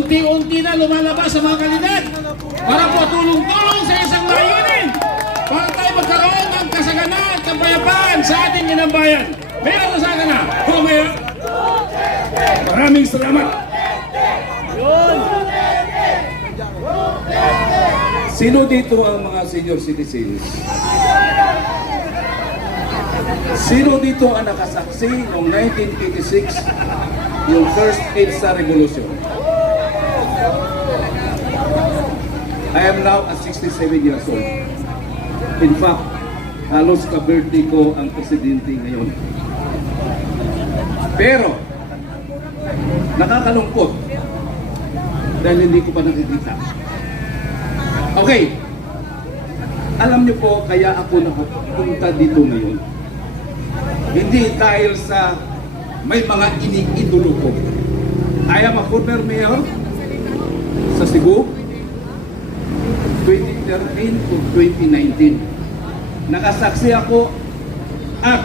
unti-unti na lumalabas sa mga kandidat para po tulong-tulong sa isang layunin para tayo magkaroon ng kasaganan at kapayapaan sa ating inambayan. Mayor Lasagana, ho Mayor. Maraming salamat. Sino dito ang mga senior citizens? Sino dito ang nakasaksi noong 1986, yung first EDSA Revolution? I am now at 67 years old. In fact, halos ka-birthday ko ang presidente ngayon. Pero, nakakalungkot dahil hindi ko pa nakikita. Okay, alam niyo po kaya ako napunta dito ngayon. Hindi dahil sa may mga iniidolo ko. I am a former mayor sa Cebu, 2013 to 2019. Nakasaksi ako at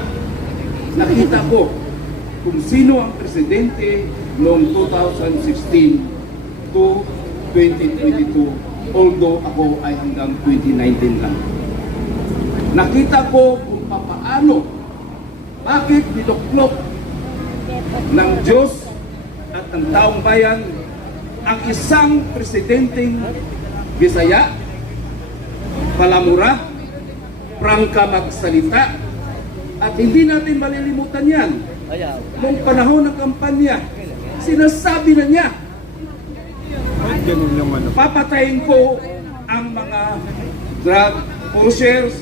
nakita ko kung sino ang presidente noong 2016 to 2022, although ako ay hanggang 2019 lang. Nakita ko kung paano, bakit niluklok ng Diyos at ng taong bayan ang isang presidenteng Bisaya, palamura, prangka magsalita, at hindi natin malilimutan yan. Noong panahon ng kampanya, sinasabi na niya, papatayin ko ang mga drug pushers,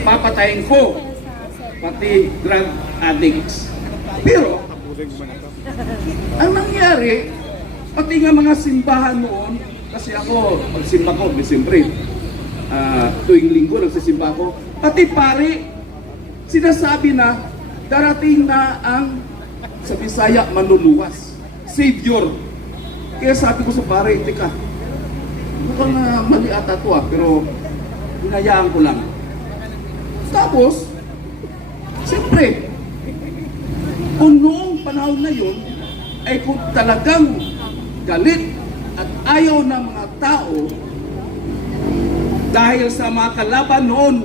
papatayin ko pati drug addicts. Pero, ang nangyari, pati nga mga simbahan noon, kasi ako, magsimba ko, siyempre, tuwing linggo nagsisimba ko, pati pare, sinasabi na, darating na ang sa Bisaya manluluwas, Savior. Kaya sabi ko sa pare, teka, mukhang mali ata to pero hinayaan ko lang. Tapos, siyempre, kung noong panahon na yun, ay kung talagang galit at ayaw ng mga tao dahil sa mga kalaban noon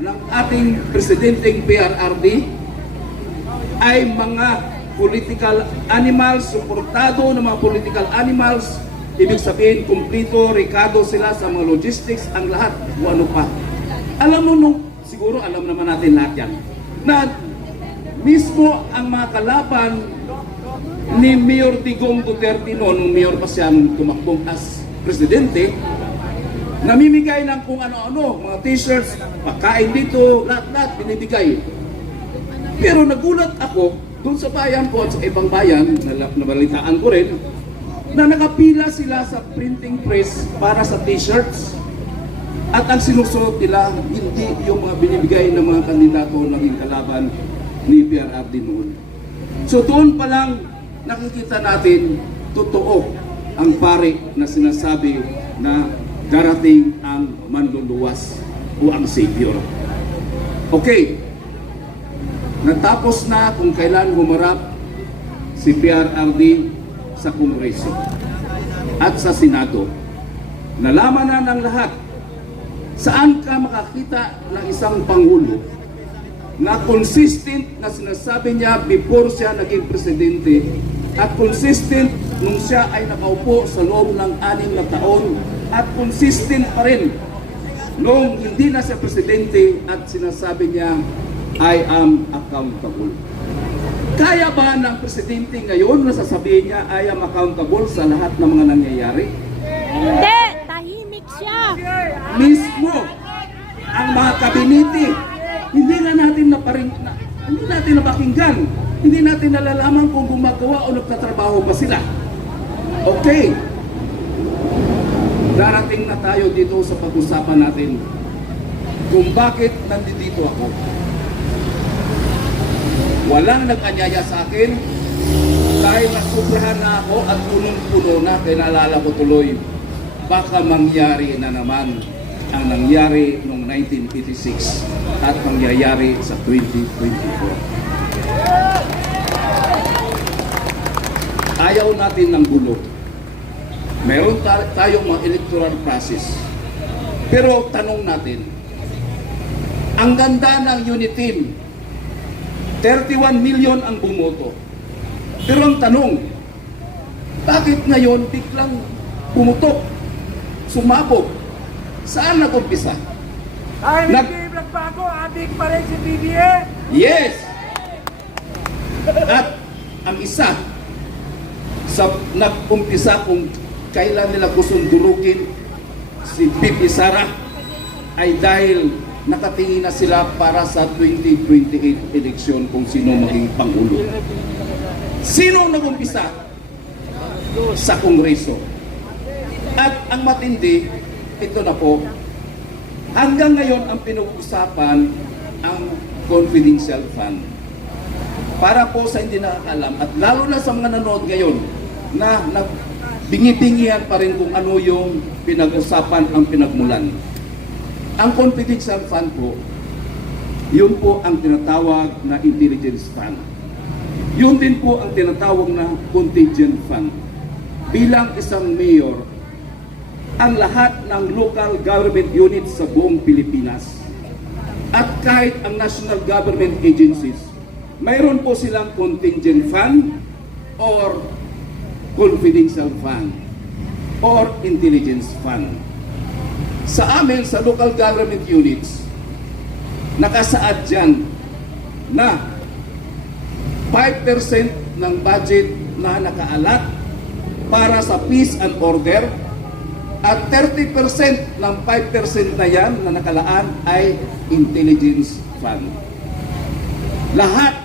ng ating presidenteng PRRD ay mga political animals, suportado ng mga political animals, ibig sabihin, kumplito, rikado sila sa mga logistics, ang lahat, kung ano pa. Alam mo nung, siguro alam naman natin lahat yan, na mismo ang mga kalaban ni Mayor Digong Duterte noon, nung mayor pa siyang tumakbong as presidente, namimigay ng kung ano-ano, mga t-shirts, pagkain dito, lahat-lahat binibigay. Pero nagulat ako doon sa bayan ko at sa ibang bayan, nabalitaan ko rin, na nakapila sila sa printing press para sa t-shirts. At ang sinusunod nila, hindi yung mga binibigay ng mga kandidato naging kalaban ni PRRD noon. So doon pa lang nakikita natin, totoo ang pare na sinasabi na darating ang manluluwas o ang Savior. Okay, natapos na kung kailan humarap si PRRD sa Kongreso at sa Senado. Nalaman na ng lahat saan ka makakita ng isang Pangulo na consistent na sinasabi niya before siya naging presidente at consistent nung siya ay nakaupo sa loob ng 6 na taon at consistent pa rin nung hindi na siya presidente at sinasabi niya, I am accountable. Kaya ba ng presidente ngayon na sasabihin niya, I am accountable sa lahat ng mga nangyayari? Hindi! Tahimik siya! Mismo ang mga kabinete, hindi natin napakinggan. Hindi natin nalalaman kung gumagawa o nagtatrabaho pa sila. Okay. Darating na tayo dito sa pag-usapan natin kung bakit nandito ako. Walang nag-anyaya sa akin dahil nasubrahan na ako at punong-puno na, kaya naalala ko tuloy, baka mangyari na naman ang nangyari noong 1986 at mangyayari sa 2024. Ayaw natin ng gulo. Meron tayong mga electoral process. Pero tanong natin, ang ganda ng unit team, 31 million ang bumoto. Pero ang tanong, bakit ngayon biglang pumutok, sumabog? Saan nag-umpisa? Ay, hindi nagbago, adik pa rin si BBM. Yes! At ang isa sa nag-umpisa kung kailan nila gustong durugin si Bibi Sara ay dahil nakatingin na sila para sa 2028 eleksyon kung sino maging Pangulo. Sino nag-umpisa? Sa Kongreso. At ang matindi, ito na po, hanggang ngayon ang pinag-usapan ang confidential fund. Para po sa hindi nakakalam at lalo na sa mga nanood ngayon na bingi-bingihan pa rin kung ano yung pinag-usapan ang pinagmulan. Ang confidential fund po, yun po ang tinatawag na intelligence fund. Yun din po ang tinatawag na contingent fund. Bilang isang mayor, ang lahat ng local government units sa buong Pilipinas at kahit ang national government agencies, mayroon po silang contingent fund or confidential fund or intelligence fund. Sa amin, sa local government units, nakasaad dyan na 5% ng budget na nakaalat para sa peace and order at 30% ng 5% na yan na nakalaan ay intelligence fund. Lahat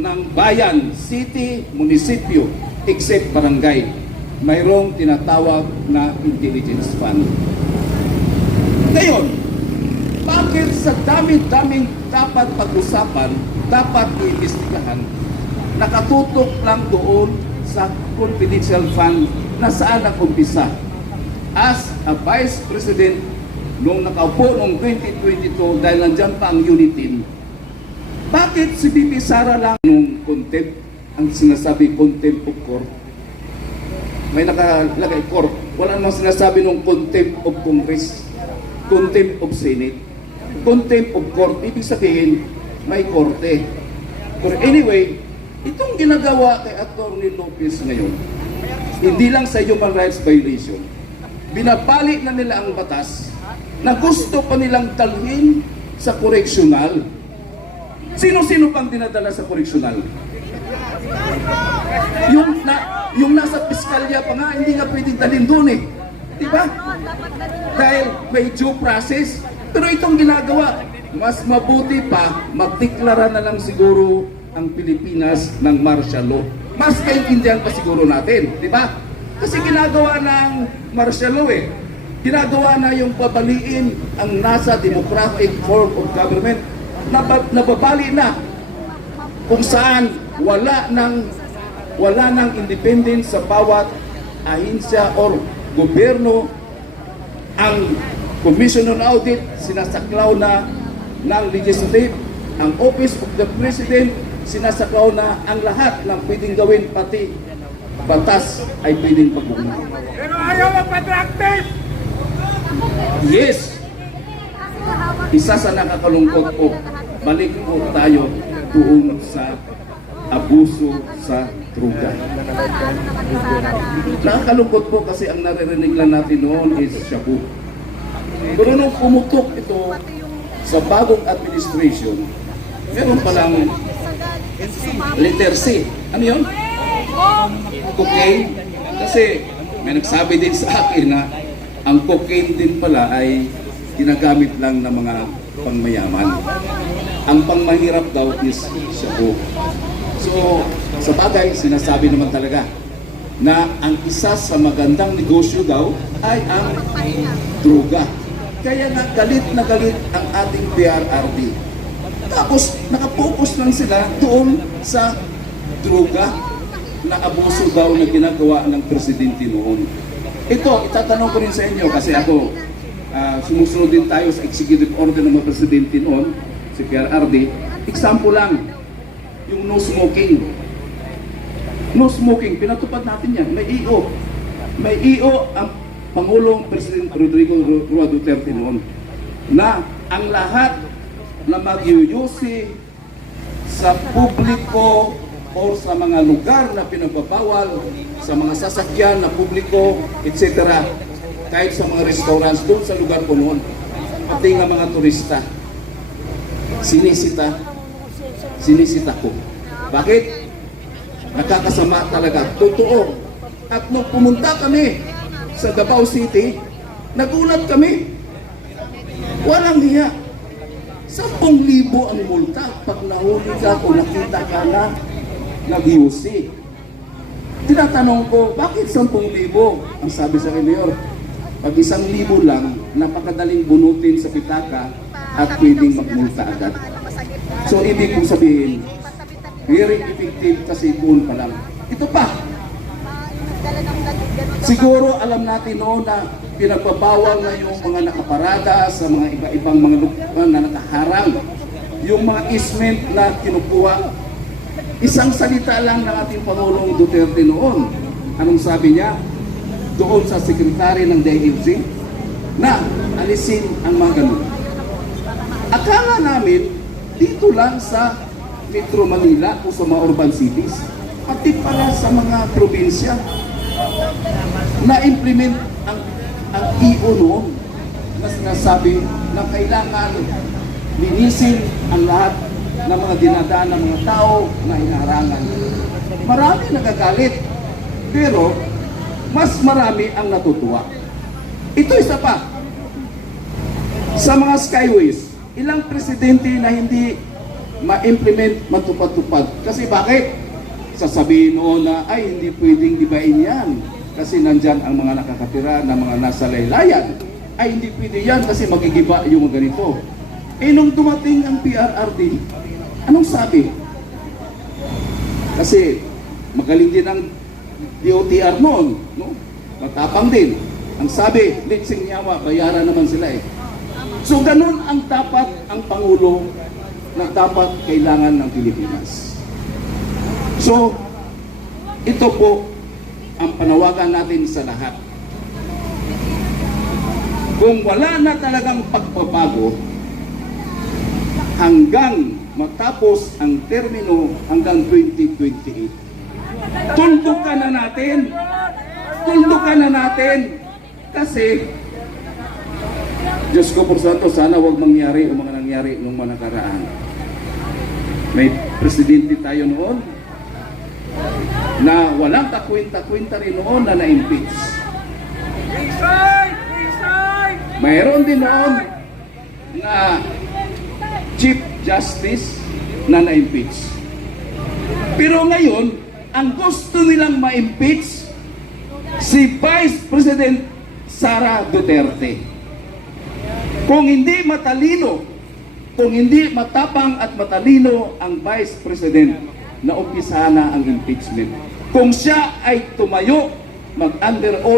ng bayan, city, munisipyo, except barangay, mayroong tinatawag na intelligence fund. Ngayon, bakit sa dami-daming dapat pag-usapan, dapat iimbestigahan, nakatutok lang doon sa confidential fund na saan nag-umpisa? As a Vice President, nung nakaupo noong 2022 dahil nandyan pa ang unit team, bakit si Bibi Sara lang nung contempt, ang sinasabi contempt of court? May nakalagay court. Wala namang sinasabi nung contempt of Congress, contempt of Senate, contempt of court. Ibig sabihin, may korte. But anyway, itong ginagawa kay Atty. Lopez ngayon, hindi lang sa human rights violation, binabalik na nila ang batas na gusto pa nilang dalhin sa correctional. Sino-sino pang dinadala sa correctional? Yung nasa piskalya pa nga, hindi nga pwedeng dalhin doon eh. Diba? Dahil may due process. Pero itong ginagawa, mas mabuti pa, magdeklara na lang siguro ang Pilipinas ng martial law. Mas kaintindihan pa siguro natin. Diba? Kasi ginagawa ng martial law eh. Ginagawa na yung pabaliin ang nasa democratic form of government. Nababali na kung saan wala ng independence sa bawat ahensya or gobyerno. Ang Commission on Audit sinasaklaw na ng legislative, ang Office of the President sinasaklaw na ang lahat ng pwedeng gawin, pati batas ay pwedeng pagbubuhay. Pero ayaw magpa-practice! Yes! Isa sa nakakalungkot po, balik po tayo doon sa abuso sa droga. Nakakalungkot po kasi ang naririnig lang natin noon is shabu. Pero nung pumutok ito sa bagong administration, meron palang letter C. Ano yun? Cocaine. Kasi may nagsabi din sa akin na ang cocaine din pala ay ginagamit lang ng mga pangmayaman. Ang pangmahirap daw is shabu. So, sa bagay, sinasabi naman talaga na ang isa sa magandang negosyo daw ay ang droga. Kaya nga galit na galit ang ating PRRD. Tapos, nakapokus lang sila doon sa droga na abuso daw na ginagawa ng presidente noon. Ito, itatanong ko rin sa inyo kasi ako, sumusunod din tayo sa executive order ng mga presidente noon, si PRRD. Example lang, yung no smoking. No smoking, pinatupad natin yan. May EO. may iyo ang Pangulong President Rodrigo Roa Duterte noon na ang lahat na magyuyusi sa publiko o sa mga lugar na pinagbabawal, sa mga sasakyan na publiko, etc. Kahit sa mga restaurants doon sa lugar ko noon, pati nga mga turista, sinisita ko. Bakit? Nakakasama talaga. Totoo. At nung pumunta kami sa Davao City, nagulat kami. Walang hiya. 10,000 ang multa pag nahuli ka o nakita ka na nag-UC. Tinatanong ko, bakit 10,000? Ang sabi sa akin, Mayor, pag 1,000 lang, napakadaling bunutin sa pitaka at pwedeng magmulta agad. So, ibig kong sabihin, very effective kasi doon pa lang. Ito pa, siguro alam natin noon na pinagbabawal na yung mga nakaparada sa mga iba-ibang mga lugar na nakaharang. Yung mga easement na kinukuha, isang salita lang ng ating Pangulong Duterte noon. Anong sabi niya? Doon sa sekretary ng DILG na alisin ang mga ganun. Akala namin dito lang sa Metro Manila o sa mga urban cities, pati pala sa mga probinsya na-implement ang EO noon na sinasabi na kailangan linisin ang lahat ng mga dinadaan ng mga tao na inaharangan. Marami nagagalit, pero mas marami ang natutuwa. Ito isa pa. Sa mga skyways, ilang presidente na hindi ma-implement, matupad-tupad. Kasi bakit? Sasabihin noon na, ay hindi pwedeng dibain yan. Kasi nandyan ang mga nakakatira na mga nasa laylayan. Ay hindi pwede yan kasi magigiba yung ganito. Eh nung dumating ang PRRD, anong sabi? Kasi magaling din ang DOTR noon, no? Matapang din. Ang sabi, litsing yawa, bayaran naman sila eh. So ganun ang dapat ang Pangulo na dapat kailangan ng Pilipinas. So, ito po ang panawagan natin sa lahat. Kung wala na talagang pagbabago, hanggang matapos ang termino hanggang 2028, tuldukan na natin. Tuldukan na natin. Kasi, Diyos ko por santo, sana wag mangyari o mga nangyari nung mga nakaraan. May presidente tayo noon na walang kakwenta-kwenta rin noon na na-impeach. Resign! Resign! Mayroon din noon na Chief Justice na na-impeach. Pero ngayon, ang gusto nilang ma-impeach si Vice President Sara Duterte. Kung hindi matalino, kung hindi matapang at matalino ang Vice President, na umpisa na ang impeachment. Kung siya ay tumayo, mag-under oath